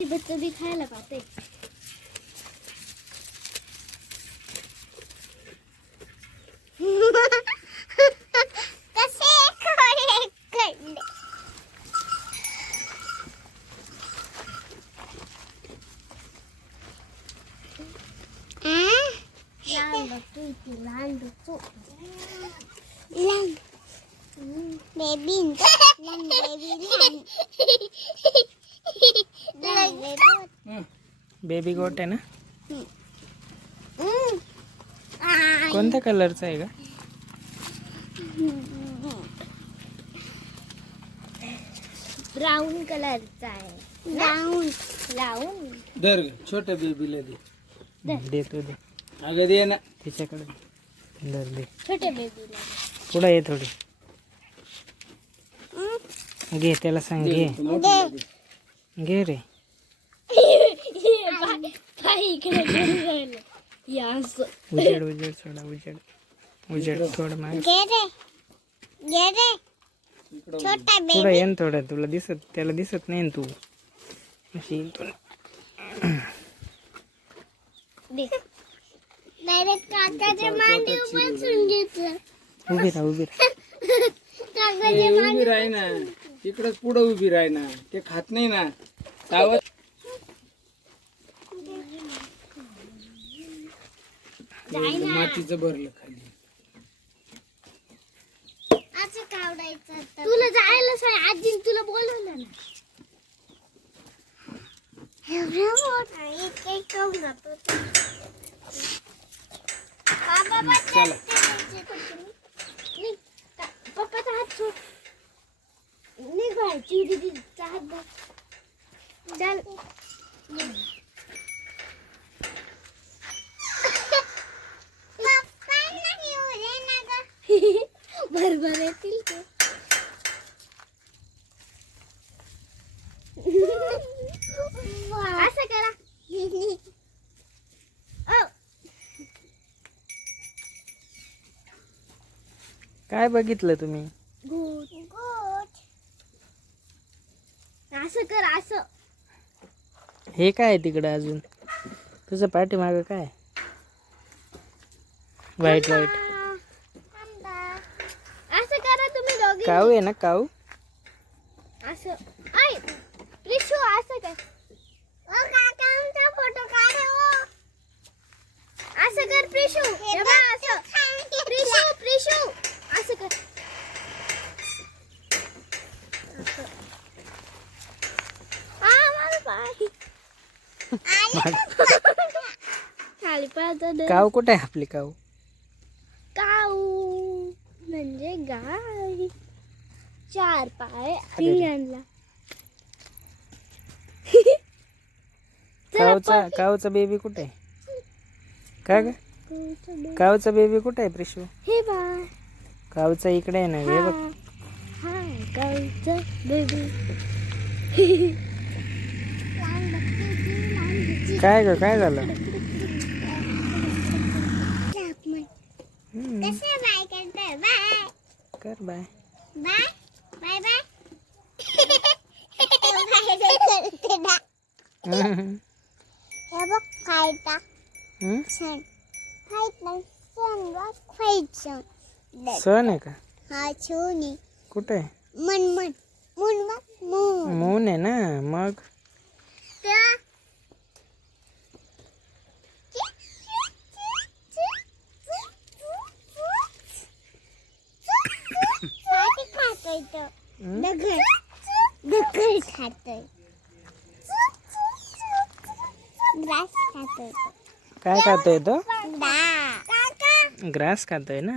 बच्चे भी खायला पाहते. कसे कडले बेबी गोट आहे ना. कोणत्या कलरचा आहे का? ब्राउन कलरचा आहे. ब्राउन ब्राउन धर छोट्या बेबीला दे. देतो दे. अगं दे ना तिच्याकडे धर दे. छोटे बेबीला पुढे ये थोडी. घे त्याला सांग. घे घे रे. उजेड उजेड सोडा. उजेड उजेड थोडं मागे पुढे ये ना थोडं. तुला दिसत त्याला दिसत नाही ना तू. अशी येईल तुला. उभी राहा उभी राहा. उभी राह ना. तिकडच पुढे उभी राह ना. ते खात नाही ना. सावध. मातीचं भरलं खाली. तुला जायला सांग. आजीने तुला बोलवलं ना. चला पप्पाचा हात सोड. निघ बाहेर. चिडीचा हात बघ. चल. बरोबर येतील ते. असं करा. काय बघितलं तुम्ही? Good good. असं कर. असं हे काय आहे तिकडं अजून? तुझं पाठीमागं काय? व्हाईट व्हाईट असं करा तुम्ही दोघी. काऊ आहे ना. काऊ असं. आय प्रिशू असं कर. काकांचा फोटो काढ. असं कर प्रिशू. हे बघ असं. प्रिशू प्रिशू असं कर. माझा पाय खाली पाहतो. काऊ कुठे आहे आपली काऊ? काऊ म्हणजे गाय. 4 पाय इंग्लंडला. काऊचा बेबी कुठे आहे? काय ग? काऊचा बेबी कुठे आहे प्रिशू? हे बा. काऊचा इकडे आहे ना. हे बघ. हा काऊचा बेबी. काय ग? काय झालं? कसे बाय करते. बाय कर बाय. Bye bye bye. हे बघ खायचा. सण खायत नाही. सण खायचं. सण आहे का? हा छोनी. कुठे? मन मन मून मून मून आहे ना. मग खातोय तो. दगड दगड खातोय. ग्रास खातोय. काय खातोय तो? काका ग्रास खातोय ना.